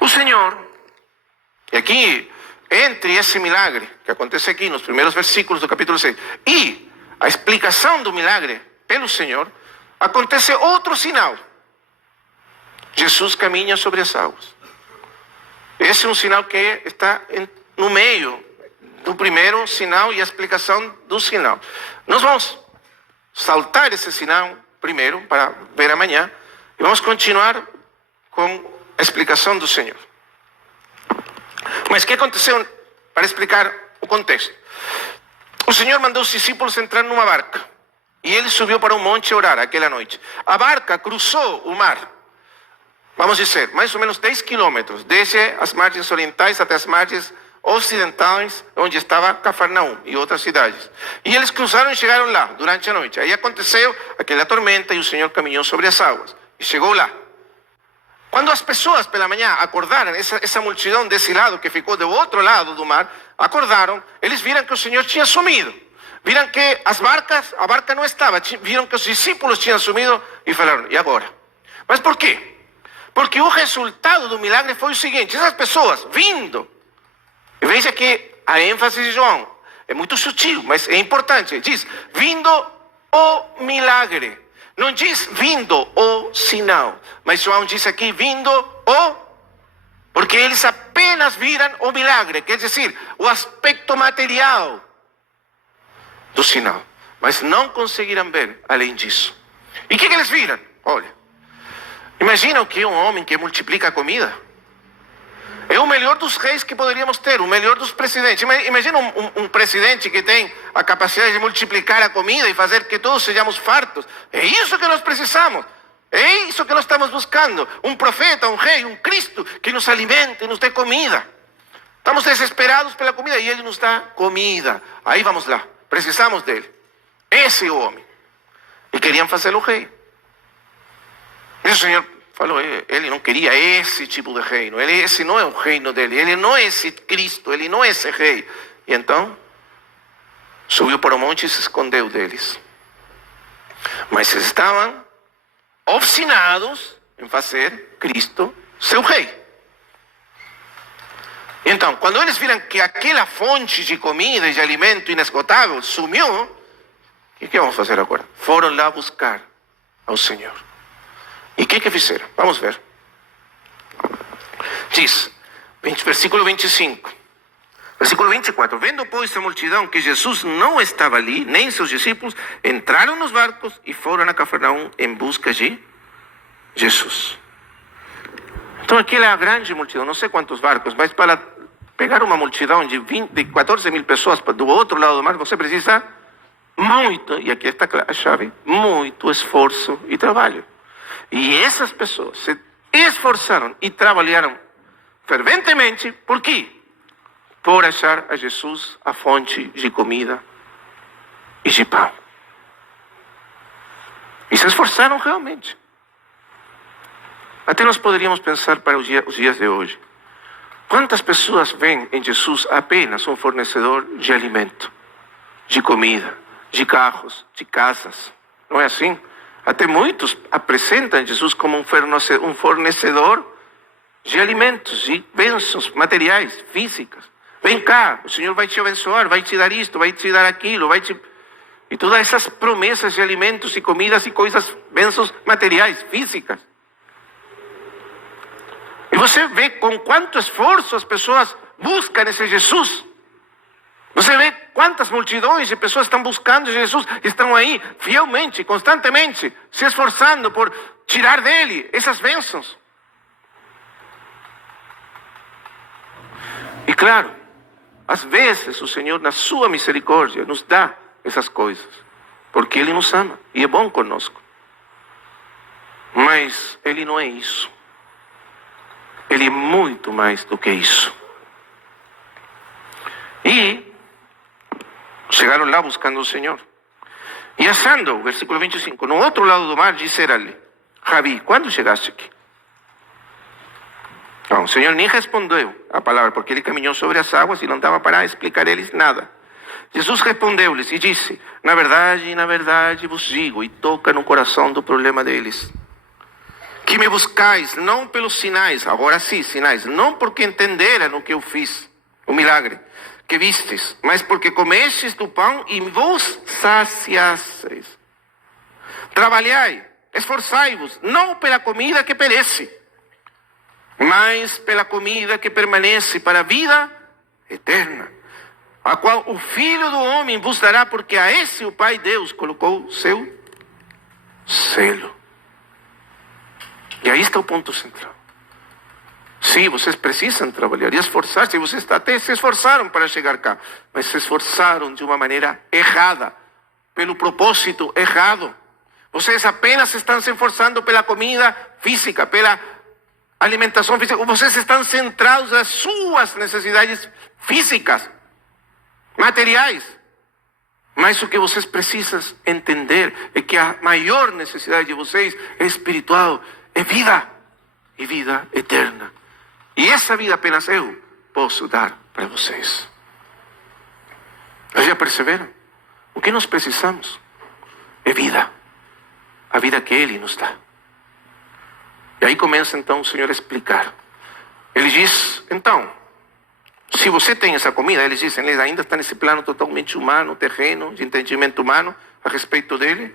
O Senhor, e aqui, entre esse milagre que acontece aqui nos primeiros versículos do capítulo 6 e a explicação do milagre pelo Senhor, acontece outro sinal. Jesus caminha sobre as águas. Esse é um sinal que está no meio do primeiro sinal e a explicação do sinal. Nós vamos saltar esse sinal primeiro para ver amanhã e vamos continuar com a explicação do Senhor. Mas o que aconteceu, para explicar o contexto? O Senhor mandou os discípulos entrar numa barca e ele subiu para um monte orar aquela noite. A barca cruzou o mar, vamos dizer, mais ou menos 10 quilômetros, desde as margens orientais até as margens ocidentais, onde estava Cafarnaum e outras cidades. E eles cruzaram e chegaram lá durante a noite. Aí aconteceu aquela tormenta e o Senhor caminhou sobre as águas e chegou lá. Quando as pessoas pela manhã acordaram, essa multidão desse lado que ficou do outro lado do mar, acordaram, eles viram que o Senhor tinha sumido. Viram que a barca não estava, viram que os discípulos tinham sumido e falaram, e agora? Mas por quê? Porque o resultado do milagre foi o seguinte, essas pessoas vindo, e veja que a ênfase de João é muito sutil, mas é importante, diz, vindo o milagre. Não diz vindo o sinal, mas João diz aqui vindo o, porque eles apenas viram o milagre, quer dizer, o aspecto material do sinal, mas não conseguiram ver além disso. E o que eles viram? Olha, imaginam que um homem que multiplica a comida é o melhor dos reis que poderíamos ter, o melhor dos presidentes. Imagina um presidente que tem a capacidade de multiplicar a comida e fazer que todos sejamos fartos. É isso que nós precisamos. É isso que nós estamos buscando. Um profeta, um rei, um Cristo que nos alimente e nos dê comida. Estamos desesperados pela comida e Ele nos dá comida. Aí vamos lá. Precisamos dele. Esse é o homem. E queriam fazê-lo rei. E o Senhor falou, ele não queria esse tipo de reino, esse não é o reino dele, ele não é esse Cristo, ele não é esse rei. E então, subiu para o monte e se escondeu deles. Mas eles estavam obstinados em fazer Cristo seu rei. Então, quando eles viram que aquela fonte de comida e de alimento inesgotável sumiu, o que vamos fazer agora? Foram lá buscar ao Senhor. E o que fizeram? Vamos ver. Diz, versículo 25. Versículo 24. Vendo, pois, a multidão que Jesus não estava ali, nem seus discípulos, entraram nos barcos e foram a Cafarnaum em busca de Jesus. Então, aquela grande multidão, não sei quantos barcos, mas para pegar uma multidão de 14 mil pessoas do outro lado do mar, você precisa muito, e aqui está a chave, muito esforço e trabalho. E essas pessoas se esforçaram e trabalharam ferventemente. Por quê? Por achar a Jesus a fonte de comida e de pão. E se esforçaram realmente. Até nós poderíamos pensar para os dias de hoje. Quantas pessoas veem em Jesus apenas um fornecedor de alimento, de comida, de carros, de casas? Não é assim? Até muitos apresentam Jesus como um fornecedor de alimentos, de bênçãos materiais, físicas. Vem cá, o Senhor vai te abençoar, vai te dar isto, vai te dar aquilo, E todas essas promessas de alimentos e comidas e coisas, bênçãos materiais, físicas. E você vê com quanto esforço as pessoas buscam esse Jesus. Você vê quantas multidões de pessoas estão buscando Jesus, estão aí fielmente, constantemente, se esforçando por tirar dele essas bênçãos. E claro, às vezes o Senhor, na sua misericórdia, nos dá essas coisas, porque Ele nos ama e é bom conosco. Mas Ele não é isso. Ele é muito mais do que isso. E chegaram lá buscando o Senhor. E achando, versículo 25, no outro lado do mar, disseram-lhe, Rabi, quando chegaste aqui? Não, o Senhor nem respondeu a palavra, porque ele caminhou sobre as águas e não dava para explicar a eles nada. Jesus respondeu-lhes e disse, na verdade vos digo, e toca no coração do problema deles. que me buscais não pelos sinais, agora sim, sinais, não porque entenderam o que eu fiz, o milagre que vistes, mas porque comestes do pão e vos saciasseis. Trabalhai, esforçai-vos, não pela comida que perece, mas pela comida que permanece para a vida eterna, a qual o Filho do Homem vos dará, porque a esse o Pai Deus colocou seu selo. E aí está o ponto central. Sim, vocês precisam trabalhar e esforçar-se. Vocês até se esforçaram para chegar cá, mas se esforçaram de uma maneira errada, pelo propósito errado. Vocês apenas estão se esforçando pela comida física, pela alimentação física. Vocês estão centrados nas suas necessidades físicas, materiais. Mas o que vocês precisam entender é que a maior necessidade de vocês é espiritual, é vida, e vida eterna. E essa vida apenas eu posso dar para vocês. Vocês já perceberam? O que nós precisamos é vida. A vida que Ele nos dá. E aí começa então o Senhor a explicar. Ele diz, então, se você tem essa comida, eles dizem, ele ainda está nesse plano totalmente humano, terreno, de entendimento humano a respeito dele.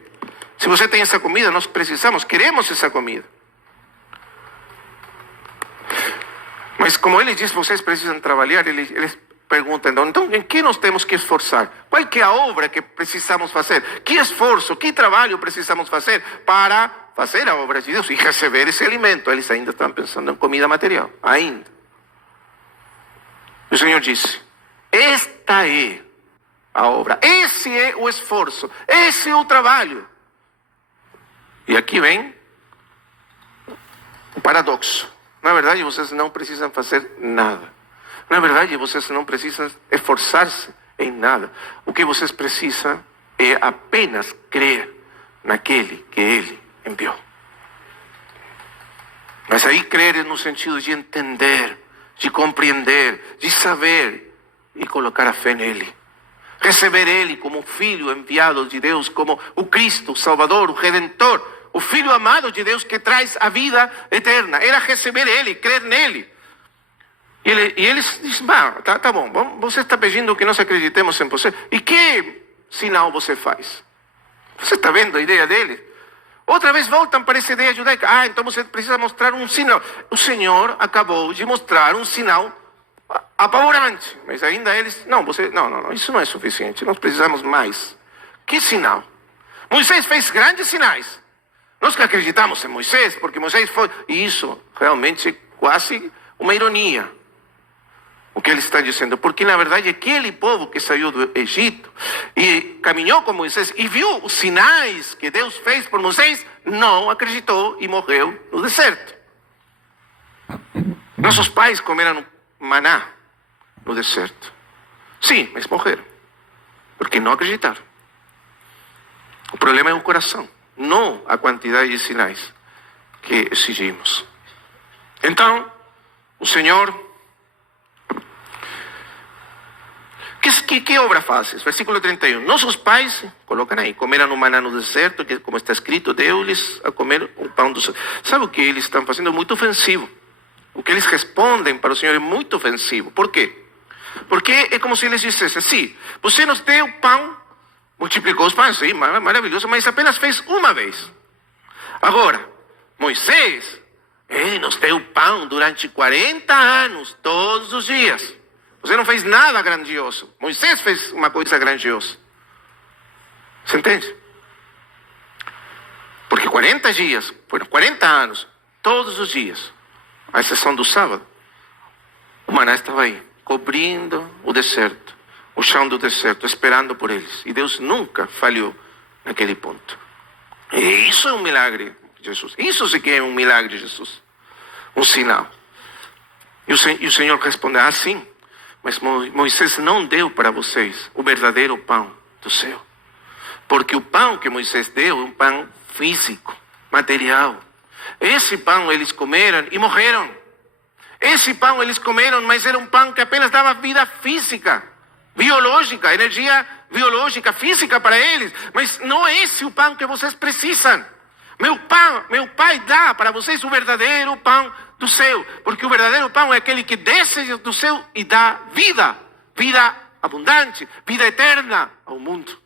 Se você tem essa comida, nós precisamos, queremos essa comida. Mas como ele diz, vocês precisam trabalhar, eles perguntam, então em que nós temos que esforçar? Qual que é a obra que precisamos fazer? Que esforço, que trabalho precisamos fazer para fazer a obra de Deus e receber esse alimento? Eles ainda estão pensando em comida material, ainda. O Senhor disse, esta é a obra, esse é o esforço, esse é o trabalho. E aqui vem o paradoxo. Na verdade, vocês não precisam fazer nada. Na verdade, vocês não precisam esforçar-se em nada. O que vocês precisam é apenas crer naquele que Ele enviou. Mas aí crer é no sentido de entender, de compreender, de saber e colocar a fé nele. Receber Ele como o Filho enviado de Deus, como o Cristo, o Salvador, o Redentor, o Filho amado de Deus que traz a vida eterna. Era receber Ele, crer nele. E eles dizem, tá bom, você está pedindo que nós acreditemos em você. E que sinal você faz? Você está vendo a ideia dele? Outra vez voltam para essa ideia judaica. Então você precisa mostrar um sinal. O Senhor acabou de mostrar um sinal apavorante. Mas ainda eles, não, isso não é suficiente. Nós precisamos mais. Que sinal? Moisés fez grandes sinais. Nós que acreditamos em Moisés, porque Moisés foi... E isso realmente é quase uma ironia. O que ele está dizendo. Porque na verdade aquele povo que saiu do Egito e caminhou com Moisés e viu os sinais que Deus fez por Moisés, não acreditou e morreu no deserto. Nossos pais comeram maná no deserto. Sim, mas morreram. Porque não acreditaram. O problema é o coração, não a quantidade de sinais que exigimos. Então, o Senhor... Que obra fazes? Versículo 31. Nossos pais, colocam aí, comeram o maná no deserto, que como está escrito, deu-lhes a comer o pão do céu. Sabe o que eles estão fazendo? É muito ofensivo. O que eles respondem para o Senhor é muito ofensivo. Por quê? Porque é como se eles dissessem, sim, você nos deu o pão, multiplicou os pães, sim, maravilhoso, mas apenas fez uma vez. Agora, Moisés, ele nos deu pão durante 40 anos, todos os dias. Você não fez nada grandioso. Moisés fez uma coisa grandiosa. Você entende? Porque 40 dias, foram 40 anos, todos os dias, à exceção do sábado, o maná estava aí, cobrindo o deserto, o chão do deserto, esperando por eles. E Deus nunca falhou naquele ponto. E isso é um milagre, Jesus. Isso sim que é um milagre, Jesus. Um sinal. E o Senhor respondeu, sim. Mas Moisés não deu para vocês o verdadeiro pão do céu. Porque o pão que Moisés deu é um pão físico, material. Esse pão eles comeram e morreram. Esse pão eles comeram, mas era um pão que apenas dava vida física, biológica, energia biológica, física para eles. Mas não é esse o pão que vocês precisam. Meu Pai dá para vocês o verdadeiro pão do céu, porque o verdadeiro pão é aquele que desce do céu e dá vida, vida abundante, vida eterna ao mundo.